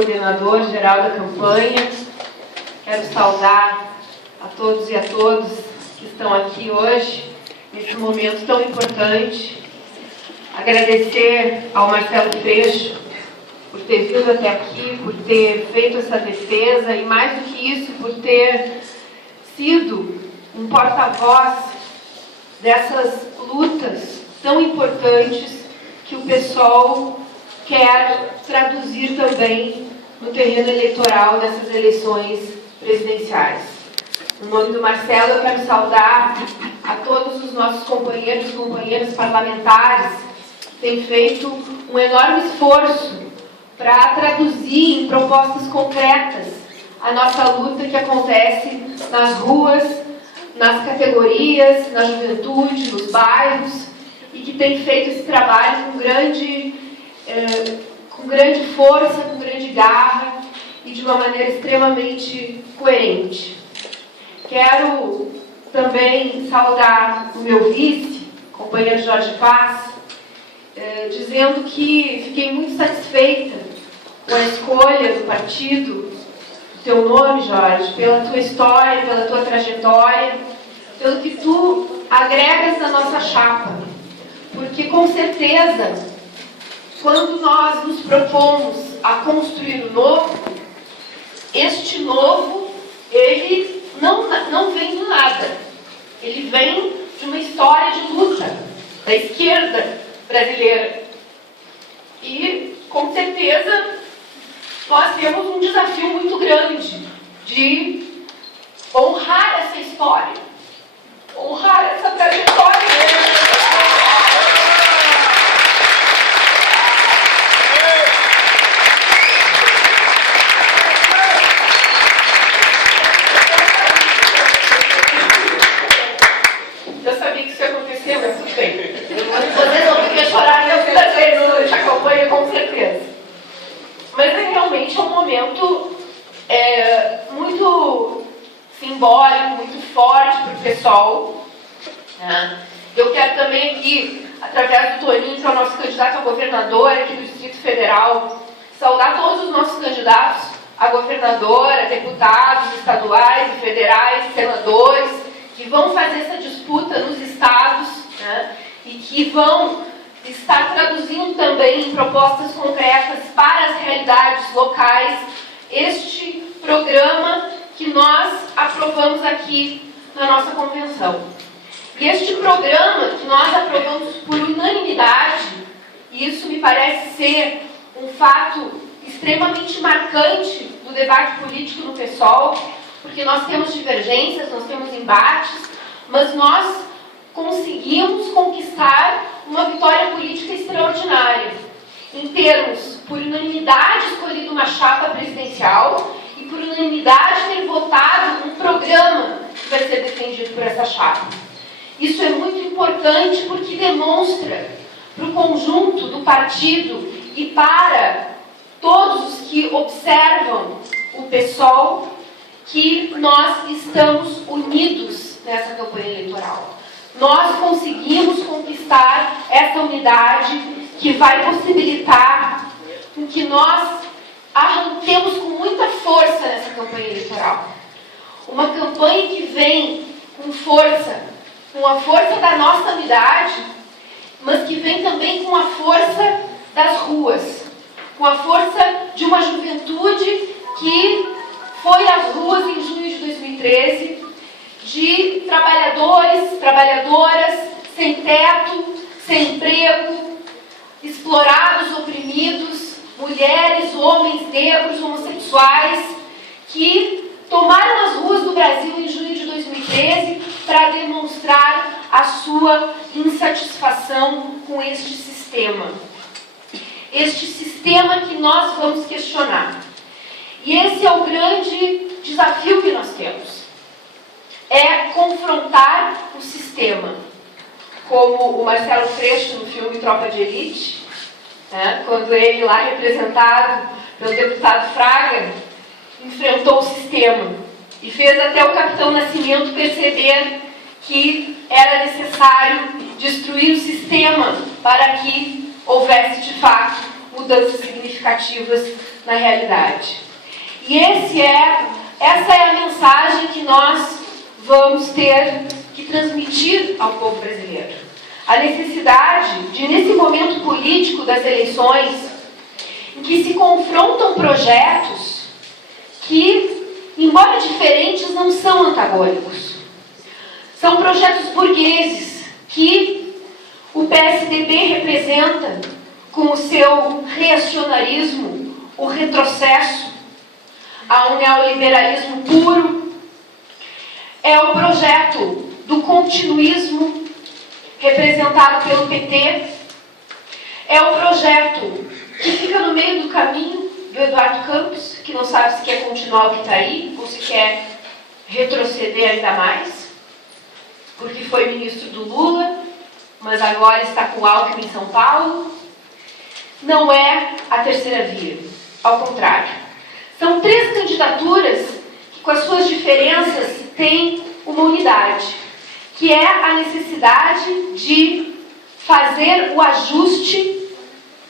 coordenador geral da campanha. Quero saudar a todos e a todas que estão aqui hoje, nesse momento tão importante. Agradecer ao Marcelo Freixo por ter vindo até aqui, por ter feito essa defesa e, mais do que isso, por ter sido um porta-voz dessas lutas tão importantes que o PSOL quer traduzir também no terreno eleitoral dessas eleições presidenciais. No nome do Marcelo, eu quero saudar a todos os nossos companheiros e companheiras parlamentares que têm feito um enorme esforço para traduzir em propostas concretas a nossa luta que acontece nas ruas, nas categorias, na juventude, nos bairros, e que tem feito esse trabalho com grande força, com grande garra e de uma maneira extremamente coerente. Quero também saudar o meu vice, companheiro Jorge Paz, dizendo que fiquei muito satisfeita com a escolha do partido, do teu nome, Jorge, pela tua história, pela tua trajetória, pelo que tu agregas na nossa chapa. Porque, com certeza, quando nós nos propomos a construir o novo, este novo, ele não vem do nada. Ele vem de uma história de luta da esquerda brasileira. E, com certeza, nós temos um desafio muito grande de honrar essa história, honrar essa trajetória. Eu sabia que isso ia acontecer, mas tudo bem. Vocês vão ter que chorar muitas vezes durante a campanha, com certeza. Mas realmente é um momento muito simbólico, muito forte para o PSOL. Né? Eu quero também aqui, através do Toninho, que é o nosso candidato a governador aqui do Distrito Federal, saudar todos os nossos candidatos a governador, a deputados estaduais e federais, senadores, que vão fazer essa disputa nos estados, né? E que vão estar traduzindo também em propostas concretas para as realidades locais este programa que nós aprovamos aqui na nossa convenção. E este programa que nós aprovamos por unanimidade, e isso me parece ser um fato extremamente marcante do debate político no PSOL, porque nós temos divergências, nós temos embates, mas nós conseguimos conquistar uma vitória política extraordinária, em termos, por unanimidade, escolhido uma chapa presidencial e por unanimidade ter votado um programa que vai ser defendido por essa chapa. Isso é muito importante porque demonstra para o conjunto do partido e para todos os que observam o PSOL que nós estamos unidos nessa campanha eleitoral. Nós conseguimos conquistar essa unidade que vai possibilitar que nós arranquemos com muita força nessa campanha eleitoral. Uma campanha que vem com força, com a força da nossa unidade, mas que vem também com a força das ruas, com a força de uma juventude que foi às ruas em junho de 2013, de trabalhadores, trabalhadoras, sem teto, sem emprego, explorados, oprimidos, mulheres, homens, negros, homossexuais, que tomaram as ruas do Brasil em junho de 2013 para demonstrar a sua insatisfação com este sistema. Este sistema que nós vamos questionar. E esse é o grande desafio que nós temos. É confrontar o sistema. Como o Marcelo Freixo no filme Tropa de Elite, né, quando ele lá representado pelo deputado Fraga, enfrentou o sistema e fez até o Capitão Nascimento perceber que era necessário destruir o sistema para que houvesse de fato mudanças significativas na realidade. E essa é a mensagem que nós vamos ter que transmitir ao povo brasileiro. A necessidade de, nesse momento político das eleições, em que se confrontam projetos que, embora diferentes, não são antagônicos. São projetos burgueses que o PSDB representa com o seu reacionarismo, o retrocesso a um neoliberalismo puro. É o projeto do continuismo representado pelo PT. É o projeto que fica no meio do caminho do Eduardo Campos, que não sabe se quer continuar o que está aí ou se quer retroceder ainda mais, porque foi ministro do Lula, mas agora está com o Alckmin em São Paulo. Não é a terceira via, ao contrário. São 3 candidaturas que, com as suas diferenças, têm uma unidade, que é a necessidade de fazer o ajuste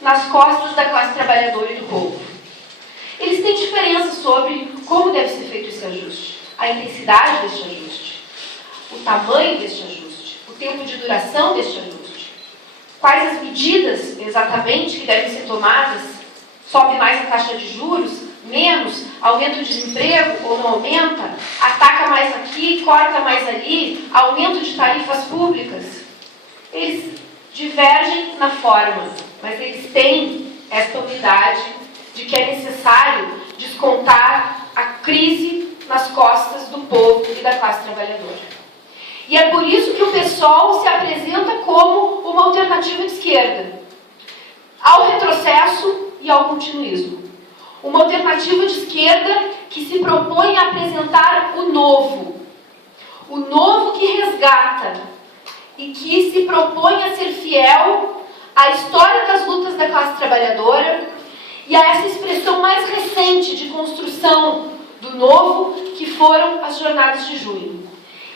nas costas da classe trabalhadora e do povo. Eles têm diferenças sobre como deve ser feito esse ajuste, a intensidade deste ajuste, o tamanho deste ajuste, o tempo de duração deste ajuste, quais as medidas exatamente que devem ser tomadas. Sobe mais a taxa de juros, menos, aumenta o desemprego ou não aumenta, ataca mais aqui, corta mais ali, aumento de tarifas públicas. Eles divergem na forma, mas eles têm esta unidade de que é necessário descontar a crise nas costas do povo e da classe trabalhadora. E é por isso que o PSOL se apresenta como uma alternativa de esquerda ao retrocesso e ao continuismo. Uma alternativa de esquerda que se propõe a apresentar o novo que resgata e que se propõe a ser fiel à história das lutas da classe trabalhadora e a essa expressão mais recente de construção do novo, que foram as jornadas de junho.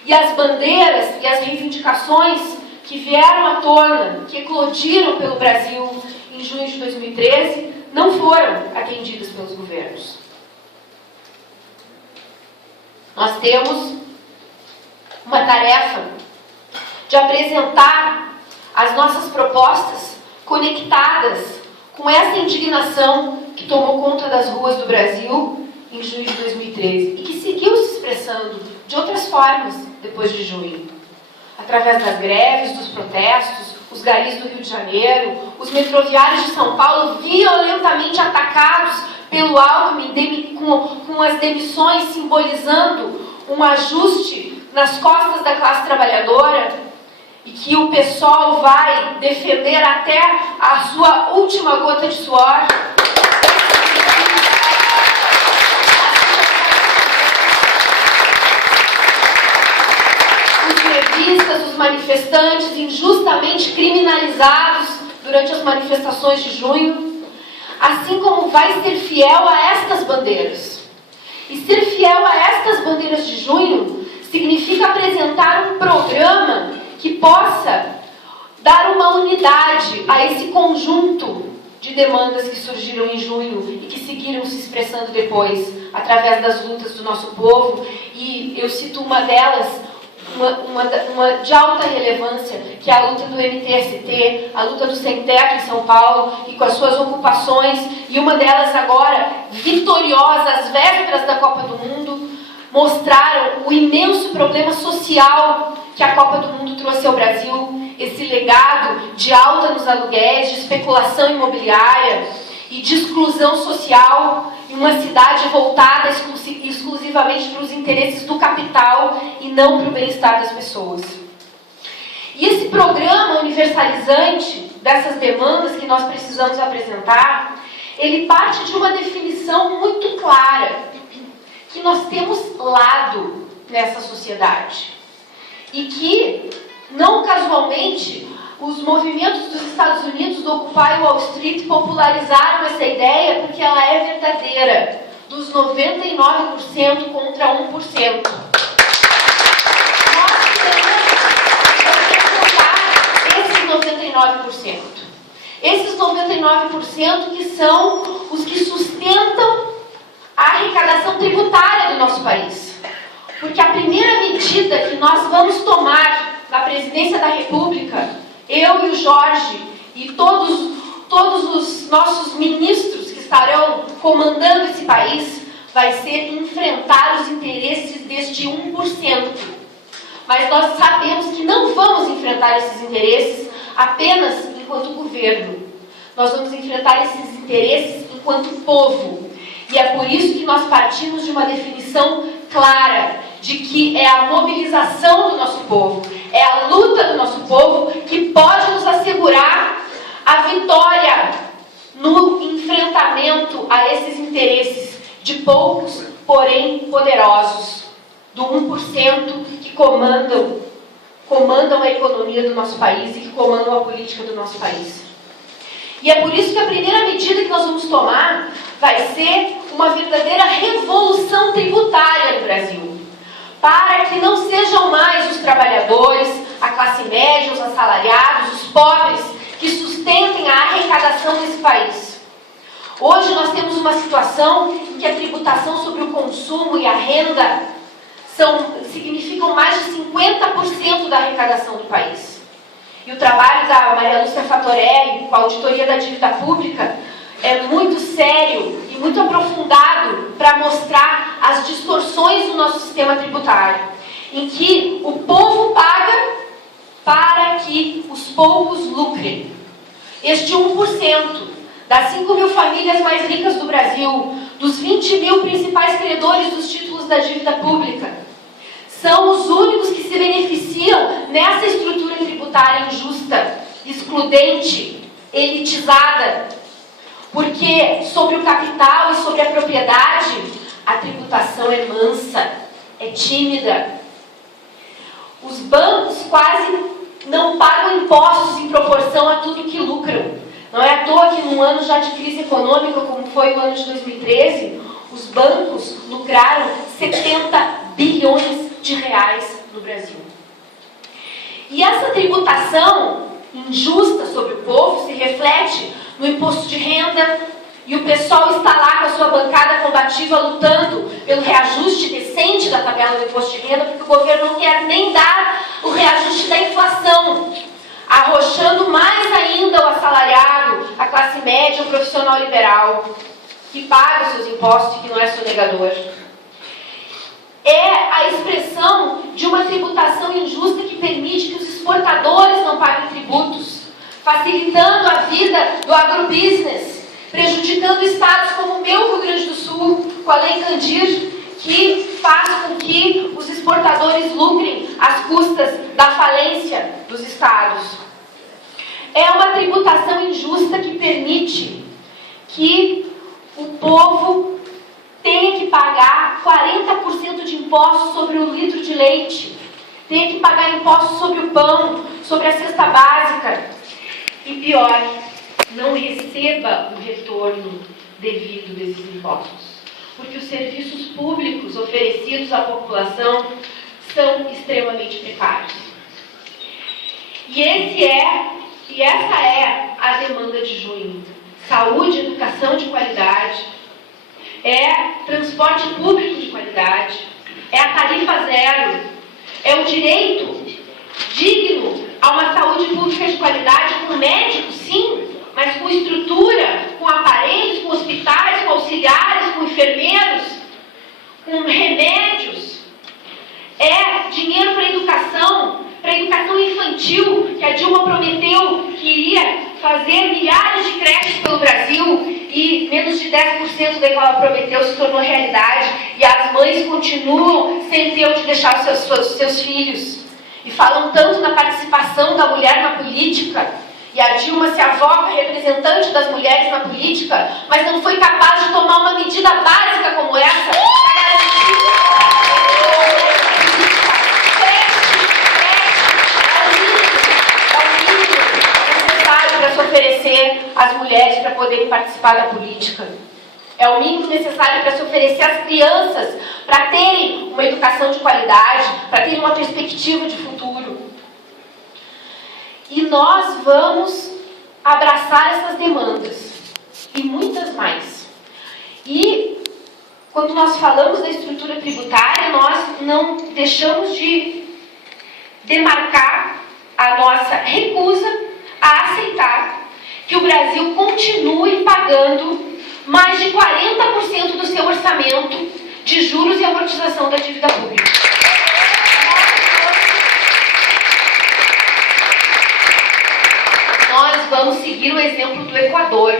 E as bandeiras e as reivindicações que vieram à tona, que eclodiram pelo Brasil em junho de 2013, não foram atendidas pelos governos. Nós temos uma tarefa de apresentar as nossas propostas conectadas com essa indignação que tomou conta das ruas do Brasil em junho de 2013 e que seguiu se expressando de outras formas depois de junho, através das greves, dos protestos, os garis do Rio de Janeiro, os metroviários de São Paulo violentamente atacados pelo Alckmin, com as demissões simbolizando um ajuste nas costas da classe trabalhadora, e que o PSOL vai defender até a sua última gota de suor. Os grevistas, os manifestantes injustamente criminalizados durante as manifestações de junho, assim como vai ser fiel a estas bandeiras. E ser fiel a estas bandeiras de junho significa apresentar um programa que possa dar uma unidade a esse conjunto de demandas que surgiram em junho e que seguiram se expressando depois, através das lutas do nosso povo. E eu cito uma delas, uma de alta relevância, que é a luta do MTST, a luta do Sem Teto em São Paulo, e com as suas ocupações, e uma delas agora, vitoriosa, às vésperas da Copa do Mundo, mostraram o imenso problema social que a Copa do Mundo trouxe ao Brasil, esse legado de alta nos aluguéis, de especulação imobiliária e de exclusão social em uma cidade voltada exclusivamente para os interesses do capital e não para o bem-estar das pessoas. E esse programa universalizante dessas demandas que nós precisamos apresentar, ele parte de uma definição muito clara, que nós temos lado nessa sociedade. E que, não casualmente, os movimentos dos Estados Unidos do Occupy Wall Street popularizaram essa ideia porque ela é verdadeira, dos 99% contra 1%. Nós queremos representar esses 99%. Esses 99% que são os que sustentam a arrecadação tributária do nosso país. Porque a primeira medida que nós vamos tomar na presidência da República, eu e o Jorge e todos os nossos ministros que estarão comandando esse país, vai ser enfrentar os interesses deste 1%. Mas nós sabemos que não vamos enfrentar esses interesses apenas enquanto governo. Nós vamos enfrentar esses interesses enquanto povo. E é por isso que nós partimos de uma definição clara de que é a mobilização do nosso povo, é a luta do nosso povo que pode nos assegurar a vitória no enfrentamento a esses interesses de poucos, porém poderosos, do 1% que comandam a economia do nosso país e que comandam a política do nosso país. E é por isso que a primeira medida que nós vamos tomar vai ser uma verdadeira revolução tributária no Brasil, para que não sejam mais os trabalhadores, a classe média, os assalariados, os pobres, que sustentem a arrecadação desse país. Hoje nós temos uma situação em que a tributação sobre o consumo e a renda significam mais de 50% da arrecadação do país. E o trabalho da Maria Lúcia Fatorelli, com a auditoria da dívida pública, é muito sério e muito aprofundado para mostrar as distorções do nosso sistema tributário, em que o povo paga para que os poucos lucrem. Este 1% das 5 mil famílias mais ricas do Brasil, dos 20 mil principais credores dos títulos da dívida pública, são os únicos que se beneficiam nessa estrutura tributária injusta, excludente, elitizada. Porque sobre o capital e sobre a propriedade, a tributação é mansa, é tímida. Os bancos quase não pagam impostos em proporção a tudo que lucram. Não é à toa que num ano já de crise econômica, como foi o ano de 2013, os bancos lucraram 70 bilhões de reais no Brasil. E essa tributação injusta sobre o povo se reflete no imposto de renda, e o pessoal está lá com a sua bancada combativa lutando pelo reajuste decente da tabela do imposto de renda, porque o governo não quer nem dar o reajuste da inflação, arrochando mais ainda o assalariado, a classe média, o profissional liberal, que paga os seus impostos e que não é sonegador. É a expressão de uma tributação injusta que permite que os exportadores não paguem tributos, facilitando a vida do agrobusiness, prejudicando estados como o meu Rio Grande do Sul, com a Lei Candir, que faz com que os exportadores lucrem às custas da falência dos estados. É uma tributação injusta que permite que o povo tenha que pagar 40% de impostos sobre o litro de leite, tenha que pagar impostos sobre o pão, sobre a cesta básica. E pior, não receba o retorno devido desses impostos. Porque os serviços públicos oferecidos à população são extremamente precários. E essa é a demanda de junho. Saúde e educação de qualidade, é transporte público de qualidade, é a tarifa zero, é o direito digno a uma saúde pública de qualidade, com médicos, sim, mas com estrutura, com aparelhos, com hospitais, com auxiliares, com enfermeiros, com remédios. É dinheiro para educação infantil, que a Dilma prometeu que iria fazer milhares de creches pelo Brasil e menos de 10% da que ela prometeu se tornou realidade, e as mães continuam sem ter onde deixar os seus filhos. E falam tanto na participação da mulher na política, e a Dilma se avoca representante das mulheres na política, mas não foi capaz de tomar uma medida básica como essa para garantir necessário para se oferecer às mulheres para poderem participar da política. É o mínimo necessário para se oferecer às crianças para terem uma educação de qualidade, para terem uma perspectiva de futuro. E nós vamos abraçar essas demandas e muitas mais. E quando nós falamos da estrutura tributária, nós não deixamos de demarcar a nossa recusa a aceitar que o Brasil continue pagando mais de 40% do seu orçamento de juros e amortização da dívida pública. Nós vamos seguir o exemplo do Equador.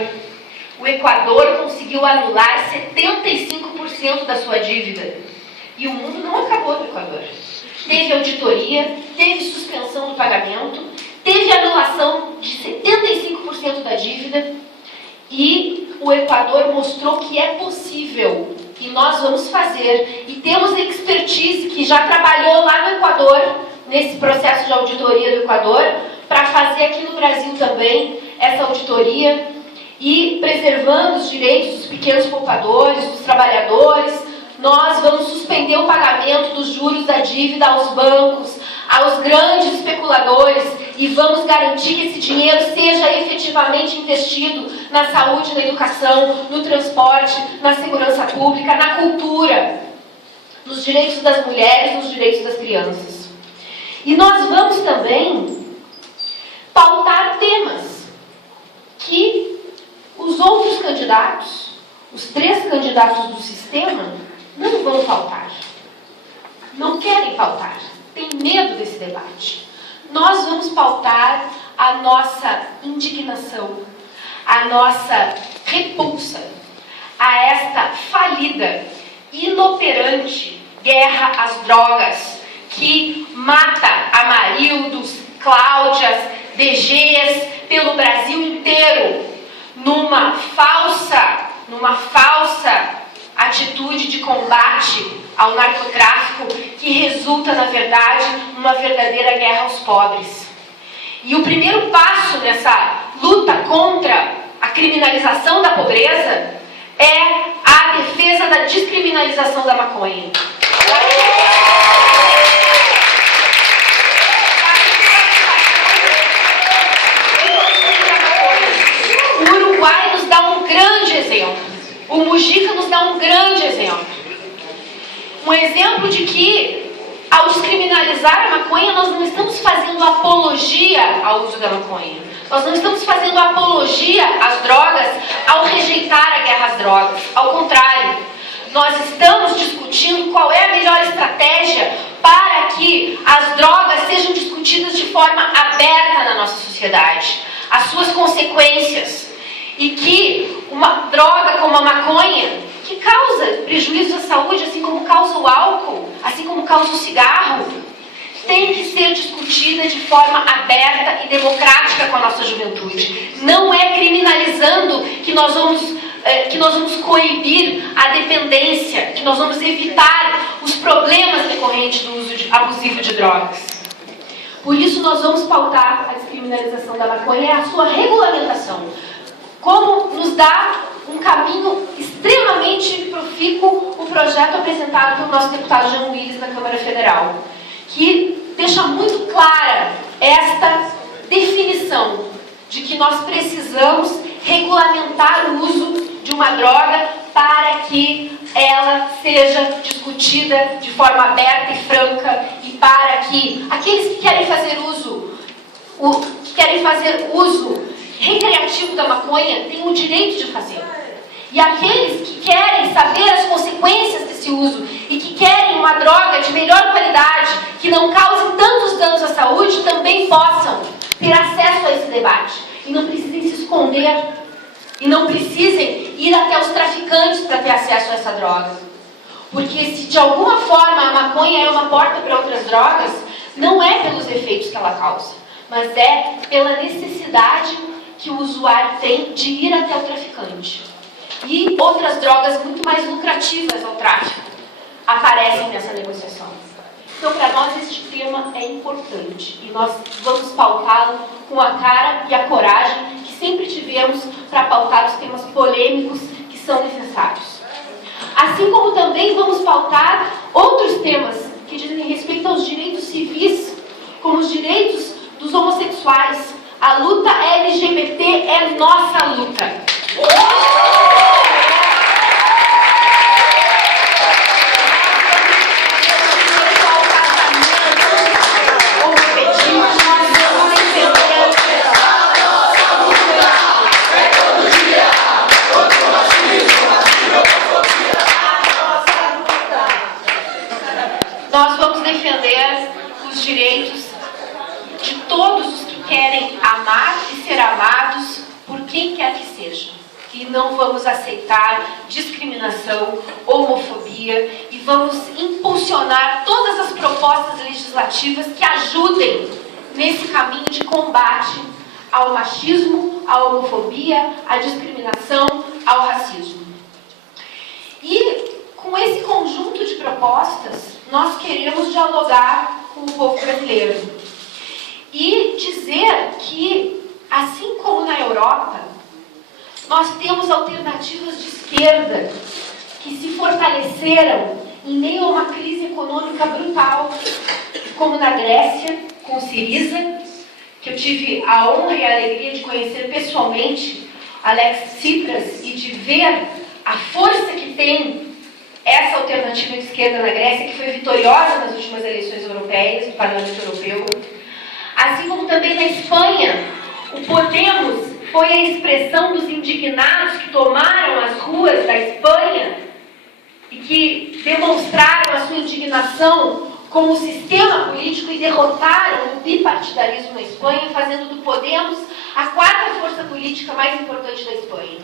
O Equador conseguiu anular 75% da sua dívida. E o mundo não acabou no Equador. Teve auditoria, teve suspensão do pagamento, teve anulação de 75% da dívida. E o Equador mostrou que é possível. E nós vamos fazer. E temos expertise que já trabalhou lá no Equador, nesse processo de auditoria do Equador, para fazer aqui no Brasil também essa auditoria e preservando os direitos dos pequenos poupadores, dos trabalhadores. Nós vamos suspender o pagamento dos juros da dívida aos bancos, aos grandes especuladores e vamos garantir que esse dinheiro seja efetivamente investido na saúde, na educação, no transporte, na segurança pública, na cultura, nos direitos das mulheres, nos direitos das crianças. E nós vamos também pautar temas que os outros candidatos, os 3 candidatos do sistema, não vão pautar. Não querem pautar. Têm medo desse debate. Nós vamos pautar a nossa indignação, a nossa repulsa a esta falida, inoperante guerra às drogas que mata Amarildos, Cláudias, DGs pelo Brasil inteiro numa falsa atitude de combate ao narcotráfico que resulta, na verdade, numa verdadeira guerra aos pobres. E o primeiro passo nessa luta contra a criminalização da pobreza é a defesa da descriminalização da maconha. O Uruguai nos dá um grande exemplo. O Mujica nos dá um grande exemplo. Um exemplo de que, ao descriminalizar a maconha, nós não estamos fazendo apologia ao uso da maconha. Nós não estamos fazendo apologia às drogas ao rejeitar a guerra às drogas. Ao contrário, nós estamos discutindo qual é a melhor estratégia para que as drogas sejam discutidas de forma aberta na nossa sociedade. As suas consequências. E que uma droga como a maconha, que causa prejuízo à saúde, assim como causa o álcool, assim como causa o cigarro, tem que ser discutida de forma aberta e democrática com a nossa juventude. Não é criminalizando que nós vamos coibir a dependência, que nós vamos evitar os problemas decorrentes do uso abusivo de drogas. Por isso nós vamos pautar a descriminalização da maconha e a sua regulamentação. Como nos dá um caminho extremamente profícuo o projeto apresentado pelo nosso deputado Jean Willis na Câmara Federal, que deixa muito clara esta definição de que nós precisamos regulamentar o uso de uma droga para que ela seja discutida de forma aberta e franca e para que aqueles que querem fazer uso recreativo da maconha têm o direito de fazer. E aqueles que querem saber as consequências desse uso e que querem uma droga de melhor qualidade, que não cause tantos danos à saúde, também possam ter acesso a esse debate. E não precisem se esconder. E não precisem ir até os traficantes para ter acesso a essa droga. Porque se de alguma forma a maconha é uma porta para outras drogas, não é pelos efeitos que ela causa, mas é pela necessidade que o usuário tem de ir até o traficante. E outras drogas muito mais lucrativas ao tráfico aparecem nessa negociação. Então, para nós, este tema é importante e nós vamos pautá-lo com a cara e a coragem que sempre tivemos para pautar os temas polêmicos que são necessários. Assim como também vamos pautar outros temas que dizem respeito aos direitos civis, como os direitos dos homossexuais. A luta LGBT é nossa luta. não vamos aceitar discriminação, homofobia e vamos impulsionar todas as propostas legislativas que ajudem nesse caminho de combate ao machismo, à homofobia, à discriminação, ao racismo. E com esse conjunto de propostas, nós queremos dialogar com o povo brasileiro e dizer que, assim como na Europa, nós temos alternativas de esquerda que se fortaleceram em meio a uma crise econômica brutal, como na Grécia, com Syriza, que eu tive a honra e a alegria de conhecer pessoalmente Alex Tsipras e de ver a força que tem essa alternativa de esquerda na Grécia, que foi vitoriosa nas últimas eleições europeias, do Parlamento Europeu. Assim como também na Espanha, o Podemos foi a expressão dos indignados que tomaram as ruas da Espanha e que demonstraram a sua indignação com o sistema político e derrotaram o bipartidarismo na Espanha, fazendo do Podemos a quarta força política mais importante da Espanha.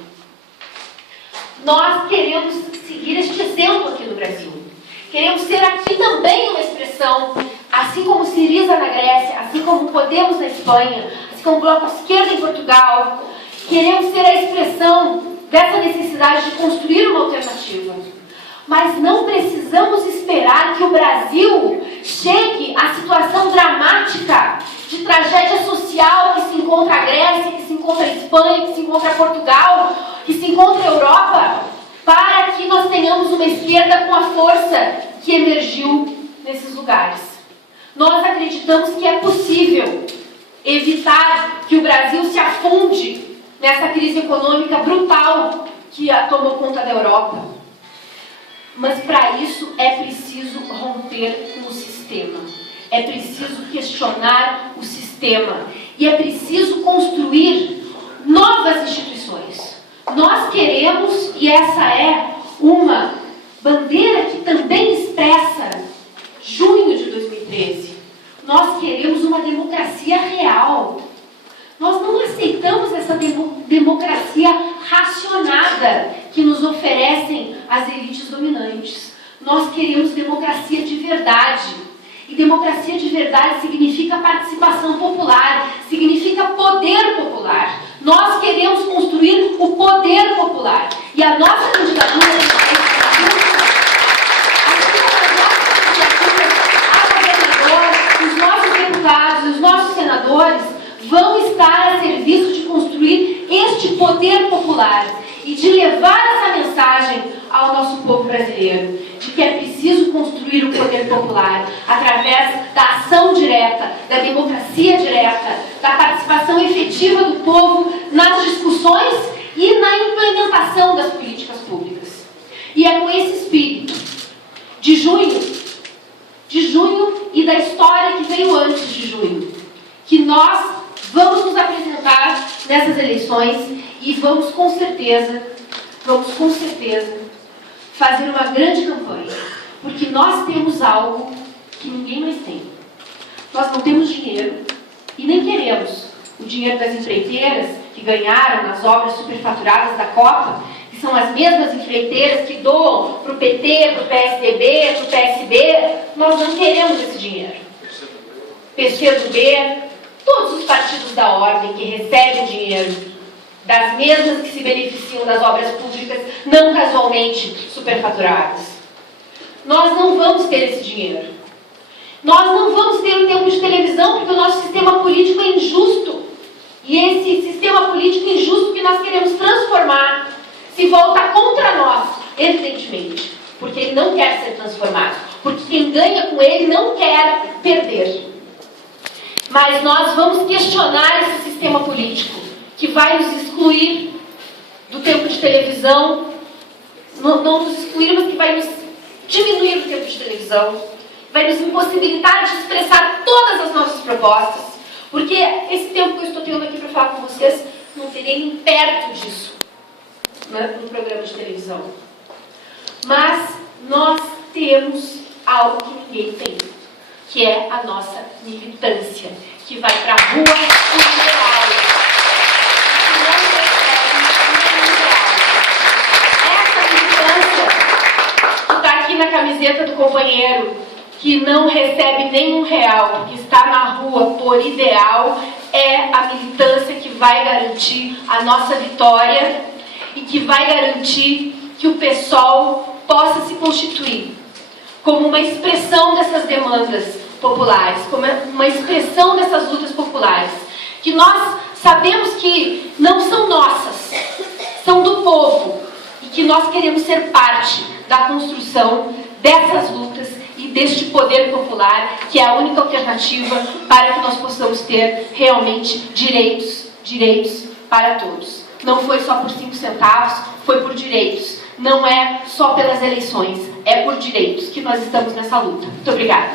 Nós queremos seguir este exemplo aqui no Brasil. Queremos ser aqui também uma expressão, assim como Syriza na Grécia, assim como Podemos na Espanha, assim como o Bloco Esquerda em Portugal. Queremos ser a expressão dessa necessidade de construir uma alternativa. Mas não precisamos esperar que o Brasil chegue à situação dramática de tragédia social que se encontra a Grécia, que se encontra a Espanha, que se encontra Portugal, que se encontra a Europa, para que nós tenhamos uma esquerda com a força que emergiu nesses lugares. Nós acreditamos que é possível evitar que o Brasil se afunde nessa crise econômica brutal que tomou conta da Europa. Mas para isso é preciso romper com o sistema. É preciso questionar o sistema. E é preciso construir novas instituições. Nós queremos, e essa é uma bandeira que também expressa junho de 2013, nós queremos uma democracia real. Nós não aceitamos essa democracia racionada que nos oferecem as elites dominantes. Nós queremos democracia de verdade. E democracia de verdade significa participação popular, significa poder popular. Nós queremos construir o poder popular. E a nossa candidatura os nossos deputados, os nossos senadores vão estar a serviço de construir este poder popular e de levar essa mensagem ao nosso povo brasileiro, de que é preciso construir o poder popular através da ação direta, da democracia direta, da participação efetiva do povo nas discussões e na implementação das políticas públicas. E é com esse espírito de junho e da história que veio antes de junho, que nós vamos nos apresentar nessas eleições e vamos com certeza fazer uma grande campanha, porque nós temos algo que ninguém mais tem. Nós não temos dinheiro e nem queremos o dinheiro das empreiteiras que ganharam nas obras superfaturadas da Copa, que são as mesmas empreiteiras que doam para o PT, para o PSDB, para o PSB. Nós não queremos esse dinheiro. PCdoB, todos os partidos da ordem que recebem dinheiro das mesmas que se beneficiam das obras públicas, não casualmente superfaturadas. Nós não vamos ter esse dinheiro. Nós não vamos ter o tempo de televisão porque o nosso sistema político é injusto. E esse sistema político injusto que nós queremos transformar se volta contra nós, evidentemente, porque ele não quer ser transformado, porque quem ganha com ele não quer perder. Mas nós vamos questionar esse sistema político que vai nos excluir do tempo de televisão, não nos excluir, mas que vai nos diminuir o tempo de televisão, vai nos impossibilitar de expressar todas as nossas propostas, porque esse tempo que eu estou tendo aqui para falar com vocês, não terei nem perto disso, né, no programa de televisão. Mas nós temos algo que ninguém tem, que é a nossa militância, que vai para a rua e ideal. camiseta do companheiro que não recebe nenhum real, porque está na rua por ideal, é a militância que vai garantir a nossa vitória e que vai garantir que o PSOL possa se constituir como uma expressão dessas demandas populares, como uma expressão dessas lutas populares, que nós sabemos que não são nossas, são do povo, e que nós queremos ser parte da construção dessas lutas e deste poder popular, que é a única alternativa para que nós possamos ter realmente direitos para todos. Não foi só por 5 centavos, foi por direitos. Não é só pelas eleições, é por direitos que nós estamos nessa luta. Muito obrigada.